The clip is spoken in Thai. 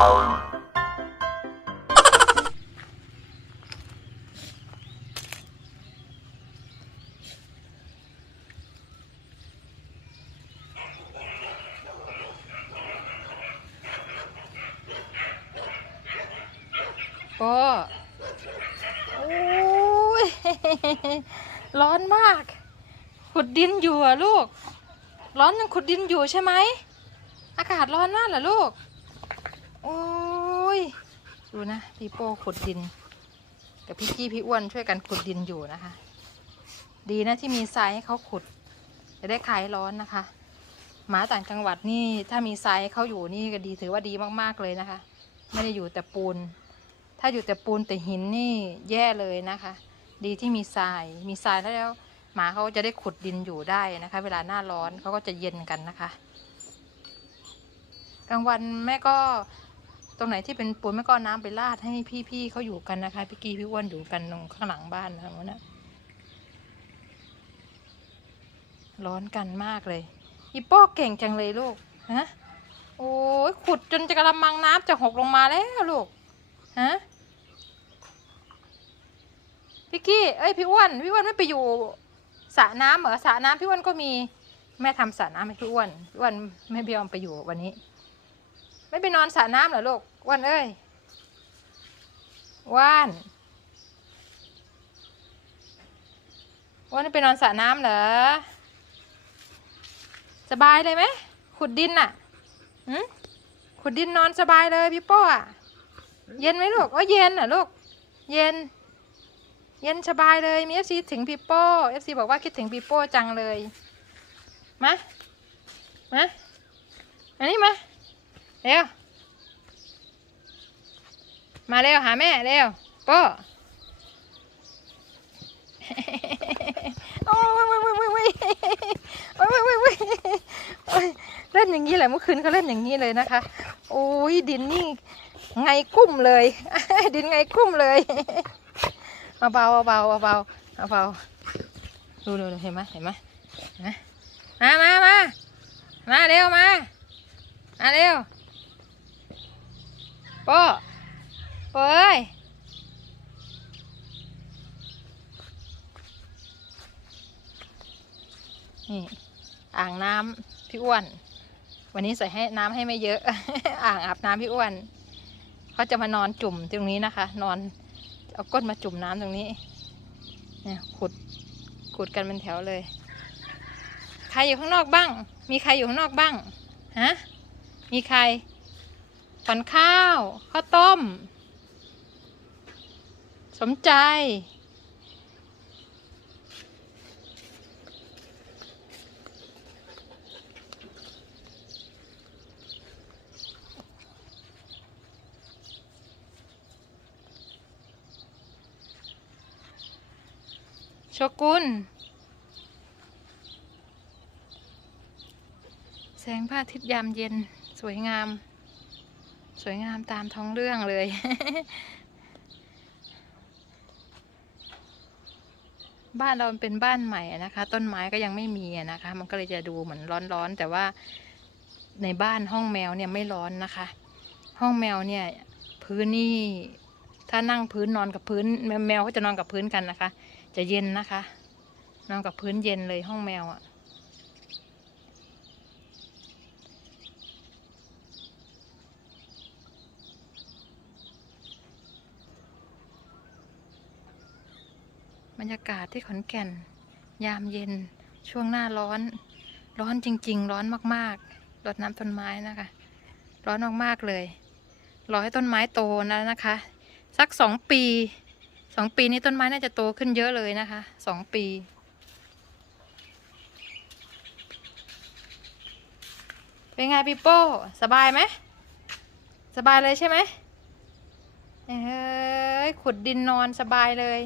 ก็โอ้ยร้อนมาก ขุดดินอยู่อะลูก ร้อนยังขุดดินอยู่ใช่ไหม อากาศร้อนมากเหรอลูก โอ้ย ดูนะพี่โป้ขุดดิน กับพี่กี้พี่อ้วนช่วยกันขุดดินอยู่นะคะ ดีนะที่มีทรายให้เขาขุด จะได้คลายร้อนนะคะ หมาต่างจังหวัดนี่ถ้ามีทรายให้เขาอยู่นี่ก็ดีถือว่าดีมากๆเลยนะคะ ไม่ได้อยู่แต่ปูน ถ้าอยู่แต่ปูนแต่หินนี่แย่เลยนะคะ ดีที่มีทราย มีทรายแล้วหมาเขาจะได้ขุดดินอยู่ได้นะคะ เวลาหน้าร้อนเขาก็จะเย็นกันนะคะ กลางวันแม่ก็ ตรงไหนที่เป็นปูนแม่ก็เอาน้ำไปราดให้พี่ๆเขาอยู่กันนะคะ พี่กี้พี่อ้วนอยู่กันตรงข้างหลังบ้านนะคะวันนั้นร้อนกันมากเลยอีโป้เก่งจังเลยลูกฮะโอ้ยขุดจนจะกระมังน้ำจะหกลงมาแล้วลูกฮะพี่กี้เอ้ยพี่อ้วนพี่อ้วนไม่ไปอยู่สระน้ำเหรอสระน้ำพี่อ้วนก็มีแม่ทำสระน้ำให้พี่อ้วนพี่อ้วนไม่ยอมไปอยู่วันนี้ ไม่ไปนอนสระน้ำเหรอลูก อ้วันเอ้ยว่านว่านไม่ไปนอนสระน้ำเหรอ สบายเลยไหม ขุดดินน่ะหืมขุดดินนอนสบายเลยพี่โป้อะเย็นไหมลูกอ๋อเย็นอะลูก เย็น เย็นสบายเลย มีเอฟซีถึงพี่โป้เอฟซีบอกว่าคิดถึงพี่โป้จังเลยมามาอันนี้มาเร็ว มาเร็วหาแม่เร็วป้อโอ้ยโอ้ยโอ้ยโอ้ยโอ้ยโอ้ยโอ้ยเล่นอย่างนี้แหละเมื่อคืนเขาเล่นอย่างนี้เลยนะคะ โอ้ยดินนี่ไงกุ้มเลย ดินไงกุ้มเลยเอาเบาเอาเบาเอาเบาเอาเบาดูดูเห็นไหมเห็นไหมนะมามามามาเร็วมามาเร็วป้อ เอ้ยนี่อ่างน้ำพี่อ้วน วันนี้ใส่ให้น้ำให้ไม่เยอะ อ่างอาบน้ำพี่อ้วนเขาจะมานอนจุ่มตรงนี้นะคะ นอนเอาก้นมาจุ่มน้ำตรงนี้ เนี่ยขุดขุดกันเป็นแถวเลย ใครอยู่ข้างนอกบ้าง มีใครอยู่ข้างนอกบ้างฮะมีใครฝันข้าวข้าวต้ม สมใจ โชกุนแสงพระอาทิตย์ยามเย็นสวยงาม สวยงามตามท้องเรื่องเลย บ้านเราเป็นบ้านใหม่นะคะ ต้นไม้ก็ยังไม่มีนะคะ มันก็เลยจะดูเหมือนร้อนๆ แต่ว่าในบ้านห้องแมวเนี่ยไม่ร้อนนะคะ ห้องแมวเนี่ยพื้นนี่ถ้านั่งพื้นนอนกับพื้น แมวแมวก็จะนอนกับพื้นกันนะคะ จะเย็นนะคะ นอนกับพื้นเย็นเลยห้องแมวอะ่ะ บรรยากาศที่ขอนแก่น ยามเย็น ช่วงหน้าร้อน ร้อนจริง ๆ ร้อนมากๆรดน้ำต้นไม้นะคะ ร้อนมากๆเลย รอให้ต้นไม้โตนะนะคะ สักสองปีสองปีนี้ต้นไม้น่าจะโตขึ้นเยอะเลยนะคะสองปีเป็นไงพี่โป้สบายไหมสบายเลยใช่ไหมเอ้ยขุดดินนอนสบายเลย